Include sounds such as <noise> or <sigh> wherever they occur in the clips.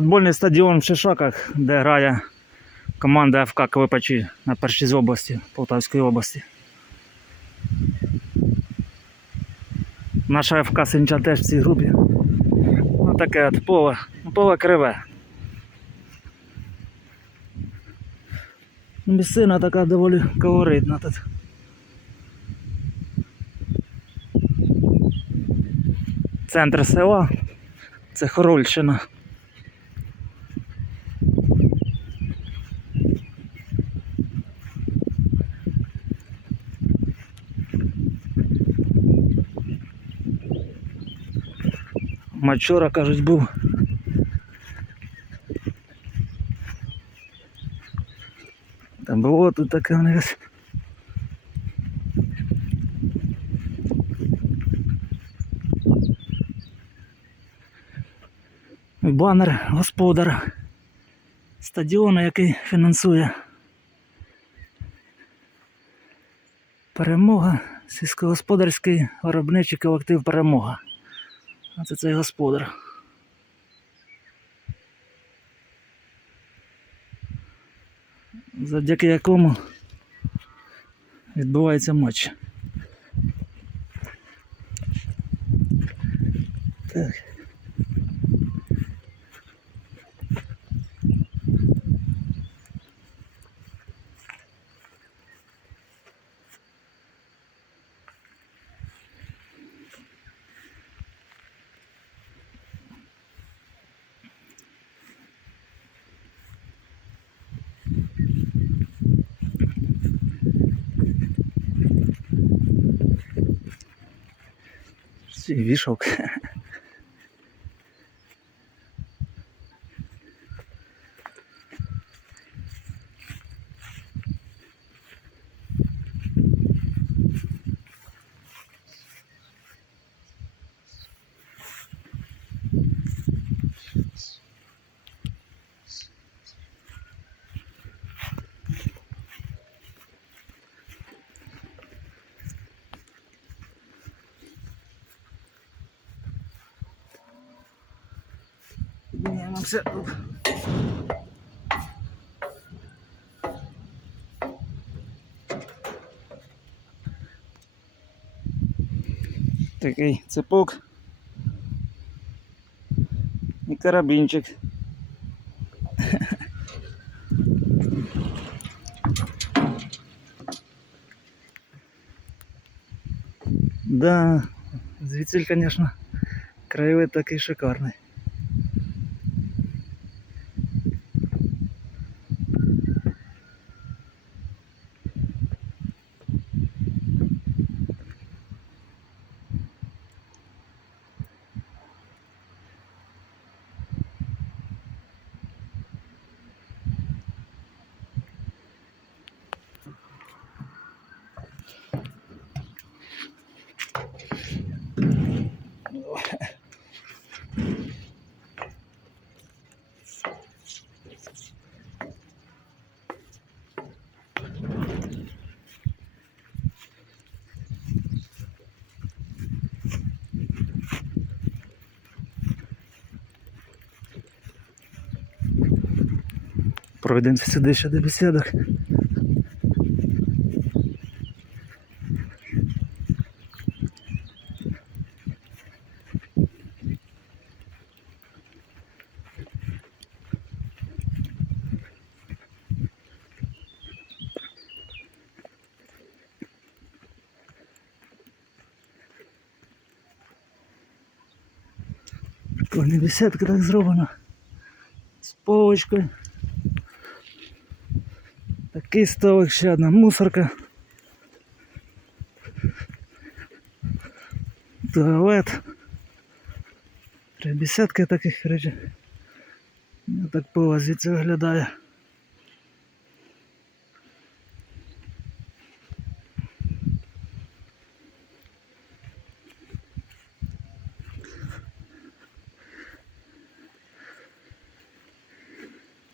Футбольний стадіон в Шишаках, де грає команда ФК КВПЧ на першій з області Полтавської області. Наша ФК Синча теж в цій групі. Ну таке от поле. Поле криве. Місцина така доволі колоритна тут. Центр села. Це Хорольщина. Мачора, кажуть, був. Там було тут таке у них. Банер господар стадіону, який фінансує перемога, сільськогосподарський виробничий колектив перемога. А це цей господар. Завдяки якому відбувається матч. Так. Всі вішок. Піднімемося. Такий цепок. І карабінчик. <laughs> Да, звідси, конечно, краєвид такий шикарний. Пройдемося сюди ще до бесідок. Прикольна бесідка так зроблена. З полочкою. Такий ще одна мусорка. Туалет. Три бесідки таких речей. Так поле звідси виглядає.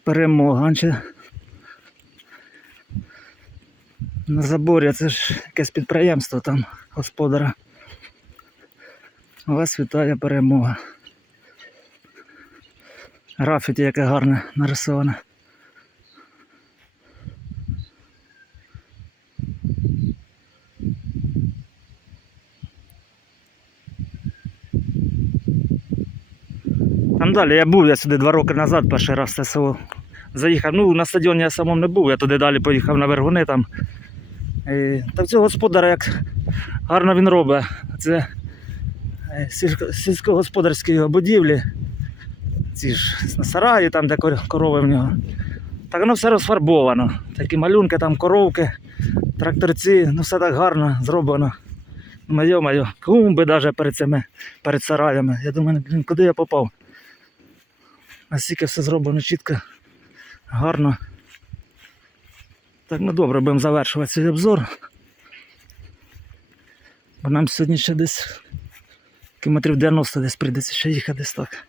Перемога. На заборі, це ж якесь підприємство там господара. Вас вітає перемога. Графіті яке гарне нарисоване. Там далі я був, я сюди два роки назад перший раз це село заїхав. Ну, на стадіоні я самому не був, я туди далі поїхав на Вергуни там. І, та цього господаря як гарно він робить. Це е, сільськогосподарські будівлі. Ці ж сараї, там, де кор- корови в нього. Так воно все розфарбовано. Такі малюнки, там коровки, тракторці, ну все так гарно зроблено. Ну, йо-моє, клумби навіть перед цими, перед сараями. Я думаю, блін, куди я попав? Настільки все зроблено чітко, гарно. Так, ну добре, будемо завершувати цей обзор. Бо нам сьогодні ще десь кілометрів 90 десь прийдеться ще їхати десь так.